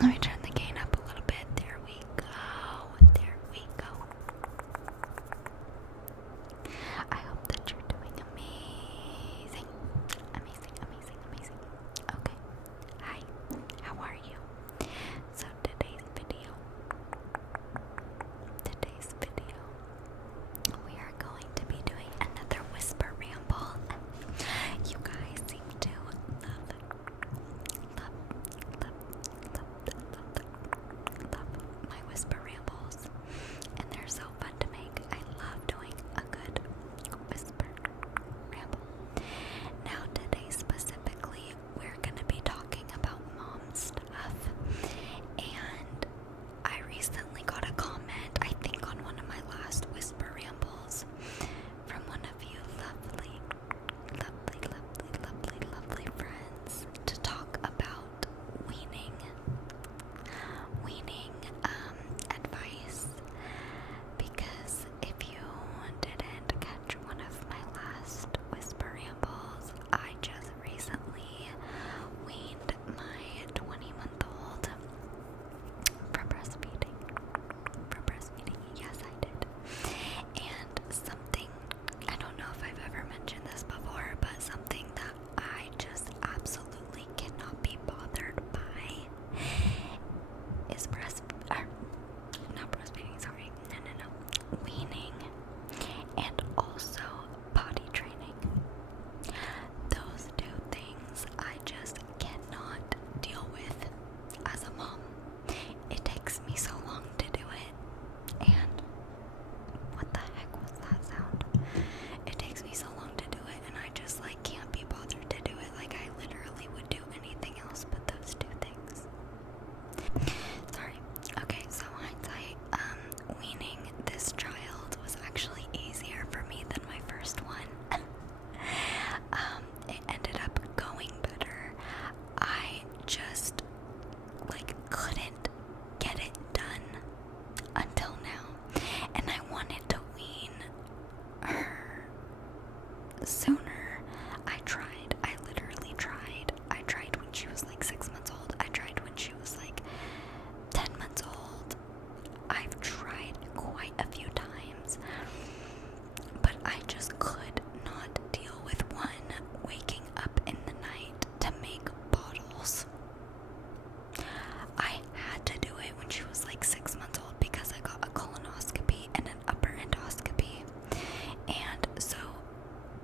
Let me turn the gain up a little bit. There we go. There we go. I hope that you're doing amazing. Amazing, amazing, amazing. Okay. Hi. How are you? So today's video, we are going to be doing another whisper ramble. You guys seem to love my whisper rambles, and they're so fun to make. I love doing a good whisper ramble. Now today specifically, we're going to be talking about mom stuff, and I recently got a comment, I think on one of my last whisper rambles, from one of you lovely friends to talk about weaning advice, because if you didn't catch one of my last whisper rambles, I just recently weaned my 20-month-old for breastfeeding. Yes, I did. And something, I don't know if I've ever mentioned this before, but something that I just absolutely cannot be bothered by is not breastfeeding, sorry. No. Weaning and also potty training. Those two things I just cannot deal with as a mom. It takes me so long to do it, and what the heck was that sound? It takes me so long to do it, and I just can't be bothered to do it. I literally would do anything else but those two things. Sorry. Okay, so hindsight, weaning this child was actually easier for me than my first one. It ended up going better. I just couldn't get it done until now, and I wanted to wean her sooner. I literally tried. I tried when she was 6 months old. I tried when she was 10 months old. I've tried quite a few times, but I just could not deal with one waking up in the night to make bottles. I had to do it when she was 6 months old because I got a colonoscopy and an upper endoscopy, and so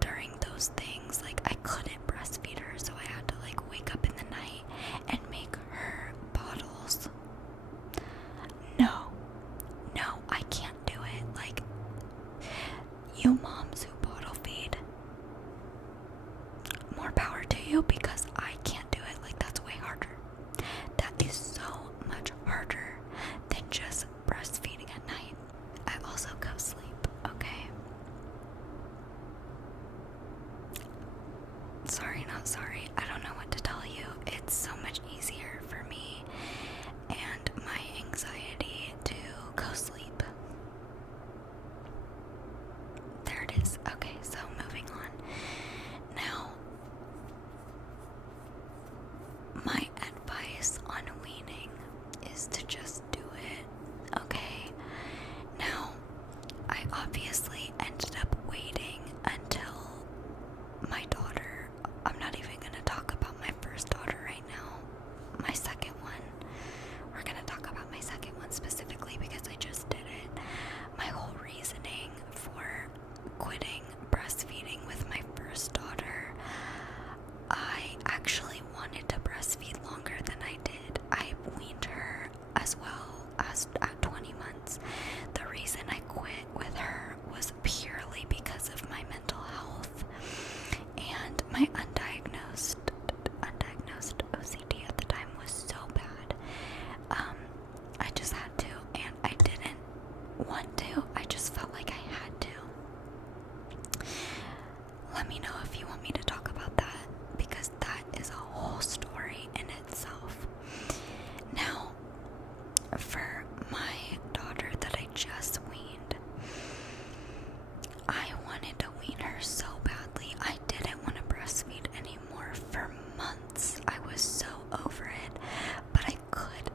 during those things I couldn't breastfeed her, so I had to wake up in the night and make her bottles. No, I can't do it. You moms who bottle feed, more power to you, because I can't do it. That's way harder. That is so much harder than just breastfeeding at night. I also co-sleep, okay? Sorry, not sorry. I don't know what to tell you. It's so much easier for me and my anxiety to co-sleep. There it is. Okay, so moving on. Now, my advice on weaning is to just do it, okay? Now, I obviously ended up waiting until my daughter, I'm not even going to talk about my first daughter right now, my second one. We're going to talk about my second one specifically because I just did it. My whole reasoning for quitting breastfeeding with my first daughter, I actually wanted to breastfeed longer than I did. I weaned her as well as at 20 months. The reason I quit with her was purely because of my mental health and my undiagnosed OCD at the time was so bad. I just had to, and I didn't want to. I just felt like I had to. Let me know if you want me to talk about that, because that is a whole story in itself. Now, for my daughter that I just weaned, I wanted to wean her so badly. I didn't want to breastfeed anymore for months. I was so over it, but I could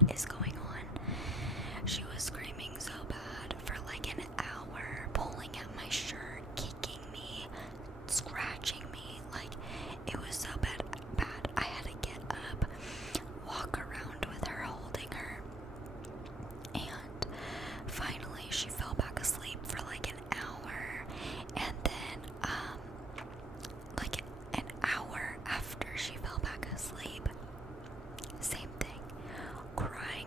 what is going on? She was screaming so bad for like an hour, pulling at my shirt, kicking me, scratching me. Like, it was so bad. I had to get up, walk around with her, holding her, and finally she fell back asleep for like an hour, and then like an hour after she fell back asleep, same thing, crying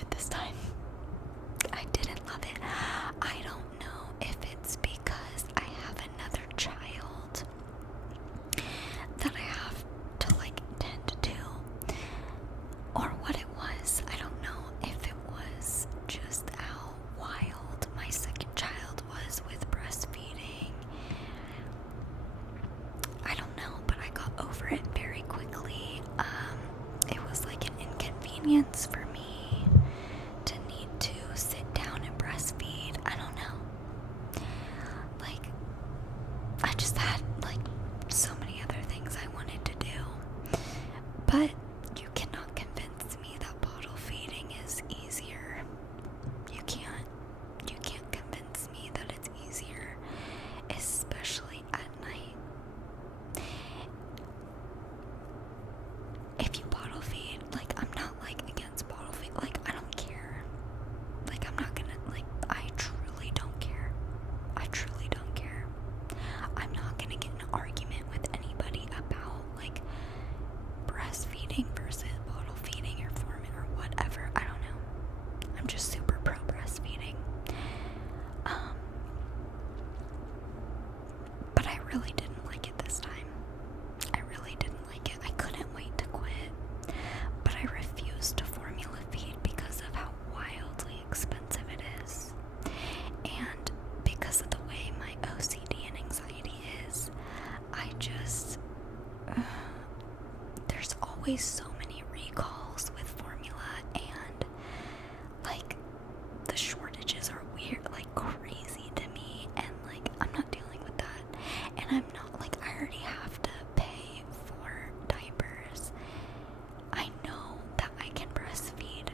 it this time. I didn't love it. I don't know if it's because I have another child that I have to like tend to, or what it was. I don't know if it was just how wild my second child was with breastfeeding. I don't know, but I got over it very quickly. It was like an inconvenience for me to need to sit down and breastfeed. I don't know. Like, I just had like so many other things I wanted to do. But you cannot convince me that bottle feeding is easier. You can't. You can't convince me that it's easier, especially at night. If you bottle feed, like, I'm not like against bottle feed, like, I don't care. Like, I'm not gonna, like, I truly don't care. I truly don't care. I'm not gonna get in an argument with anybody about like breastfeeding versus bottle feeding or formula or whatever. I don't know. I'm just super pro breastfeeding. But I really didn't like it this time. I really didn't like it. I couldn't wait to quit. But I refused to formula feed because of how wildly expensive it is. And because of the way my OCD and anxiety is, I just, there's always so many recalls with formula, and like the shortages are weird, like crazy to me, and like I'm not dealing with that. And I'm not like, I already have to pay for diapers. I know that I can breastfeed.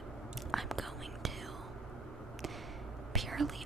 I'm going to, purely